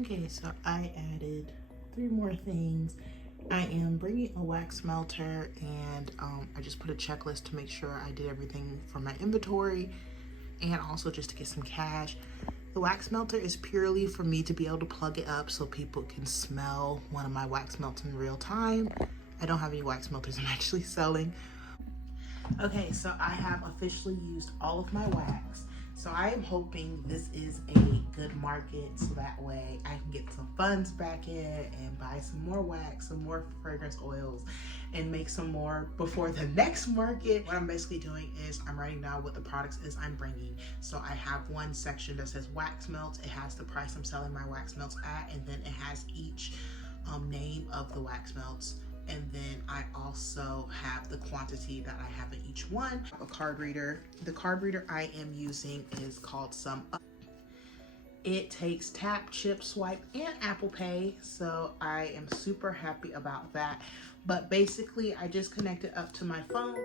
Okay, so I added 3 more things. I am bringing a wax melter, and I just put a checklist to make sure I did everything for my inventory and also just to get some cash. The wax melter is purely for me to be able to plug it up so people can smell one of my wax melts in real time. I don't have any wax melters I'm actually selling. Okay, so I have officially used all of my wax. So I am hoping this is a good market so that way I can get some funds back in and buy some more wax, some more fragrance oils, and make some more before the next market. What I'm basically doing is I'm writing down what the products is I'm bringing. So I have one section that says wax melts. It has the price I'm selling my wax melts at, and then it has each name of the wax melts. And then I also have the quantity that I have in each one. A card reader. The card reader I am using is called SumUp. It takes Tap, Chip, Swipe, and Apple Pay, so I am super happy about that. But basically, I just connect it up to my phone.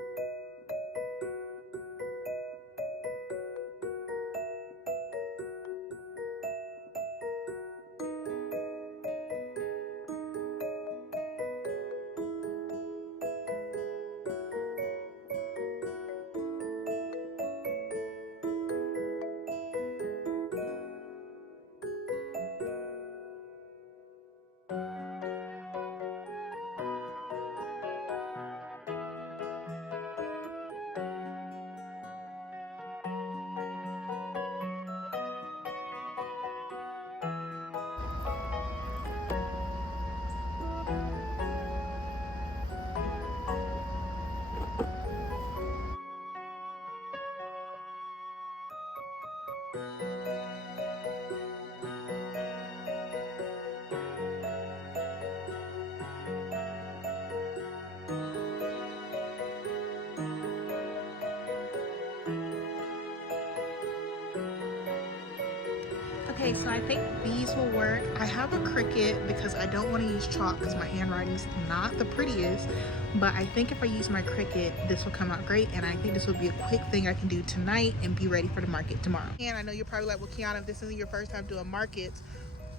Okay, so I think these will work. I have a Cricut because I don't want to use chalk because my handwriting is not the prettiest. But I think if I use my Cricut, this will come out great. And I think this will be a quick thing I can do tonight and be ready for the market tomorrow. And I know you're probably like, well, Kiana, if this isn't your first time doing markets,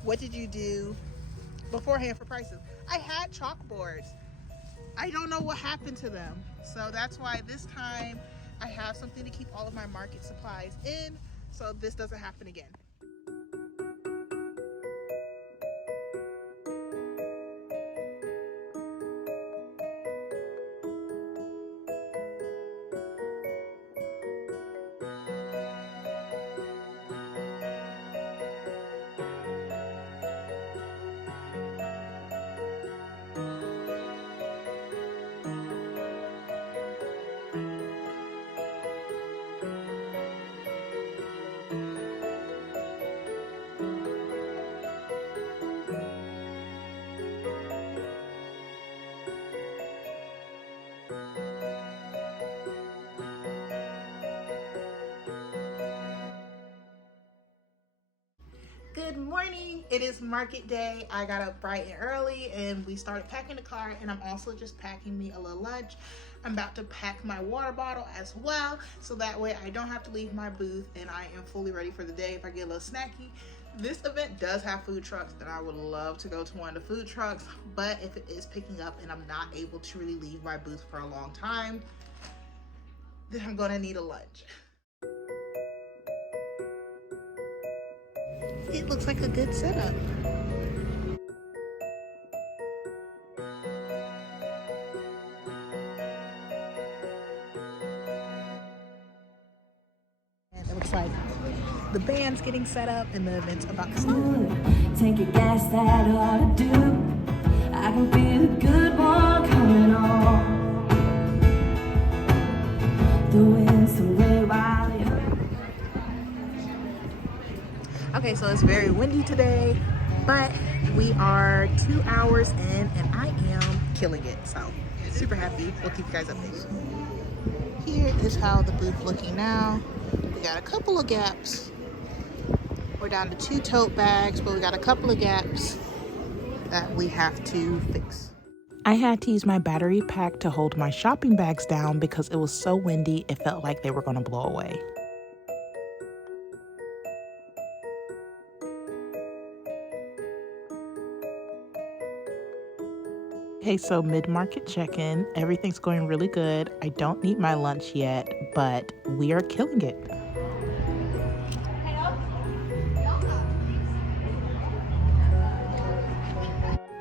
what did you do beforehand for prices? I had chalkboards. I don't know what happened to them. So that's why this time I have something to keep all of my market supplies in so this doesn't happen again. Good morning. It is market day. I got up bright and early and we started packing the car, and I'm also just packing me a little lunch. I'm about to pack my water bottle as well, so that way I don't have to leave my booth and I am fully ready for the day if I get a little snacky. This event does have food trucks and I would love to go to one of the food trucks, but if it is picking up and I'm not able to really leave my booth for a long time, then I'm gonna need a lunch. It looks like a good setup. And it looks like the band's getting set up and the event's about to start. Take a gas, that ought to do. I can feel a good one coming on. Okay, so it's very windy today, but we are 2 hours in and I am killing it. So super happy. We'll keep you guys updated. Here is how the booth looking now. We got a couple of gaps. We're down to 2 tote bags, but we got a couple of gaps that we have to fix. I had to use my battery pack to hold my shopping bags down because it was so windy, it felt like they were going to blow away. Okay, so mid-market check-in. Everything's going really good. I don't need my lunch yet, but we are killing it.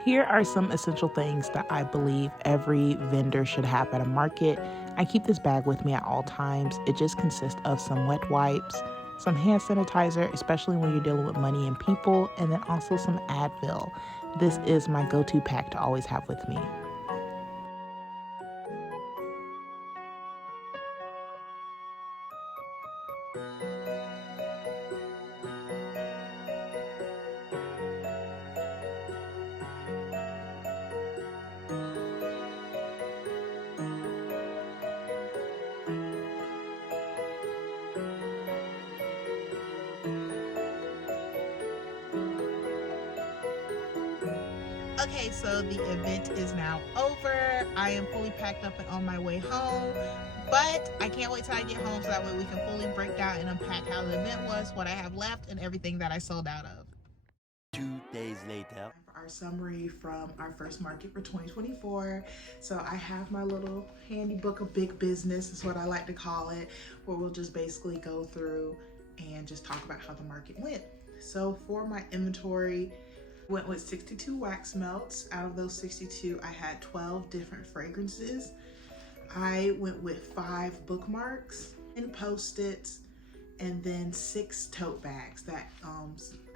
Here are some essential things that I believe every vendor should have at a market. I keep this bag with me at all times. It just consists of some wet wipes, some hand sanitizer, especially when you're dealing with money and people, and then also some Advil. This is my go-to pack to always have with me. Okay, so the event is now over. I am fully packed up and on my way home, but I can't wait till I get home so that way we can fully break down and unpack how the event was, what I have left, and everything that I sold out of. 2 days later. Our summary from our first market for 2024. So I have my little handy book of big business, is what I like to call it, where we'll just basically go through and just talk about how the market went. So for my inventory, went with 62 wax melts. Out of those 62, I had 12 different fragrances. I went with 5 bookmarks and Post-its, and then 6 tote bags. That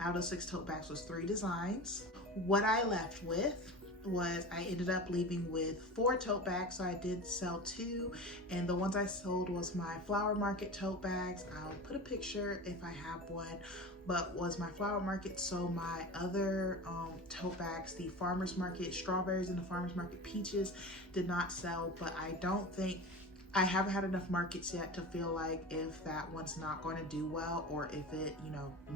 out of 6 tote bags was 3 designs. What I left with was I ended up leaving with 4 tote bags, so I did sell 2, and the ones I sold was my Flower Market tote bags. I'll put a picture if I have one, but was my Flower Market. So my other tote bags, the Farmers Market strawberries and the Farmers Market peaches, did not sell, but I don't think I haven't had enough markets yet to feel like if that one's not going to do well, or if it,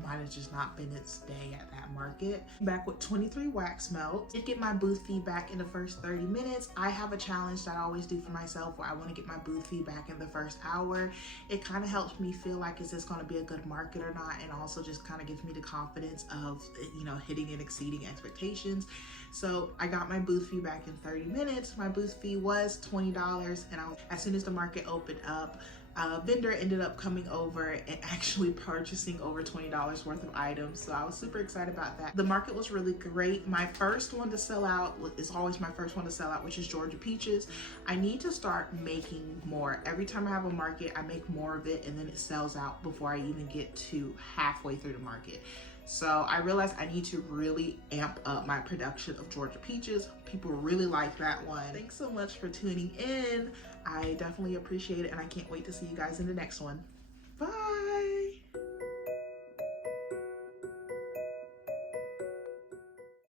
might have just not been its day at that market. Back with 23 wax melts. Did get my booth feedback in the first 30 minutes. I have a challenge that I always do for myself where I want to get my booth feedback in the first hour. It kind of helps me feel like, is this going to be a good market or not? And also just kind of gives me the confidence of, hitting and exceeding expectations. So I got my booth feedback in 30 minutes. My booth fee was $20, and as soon as the market opened up, a vendor ended up coming over and actually purchasing over $20 worth of items. So I was super excited about that. The market was really great. My first one to sell out is always my first one to sell out, which is Georgia Peaches. I need to start making more. Every time I have a market, I make more of it, and then it sells out before I even get to halfway through the market. So I realized I need to really amp up my production of Georgia Peaches. People really like that one. Thanks so much for tuning in. I definitely appreciate it, and I can't wait to see you guys in the next one.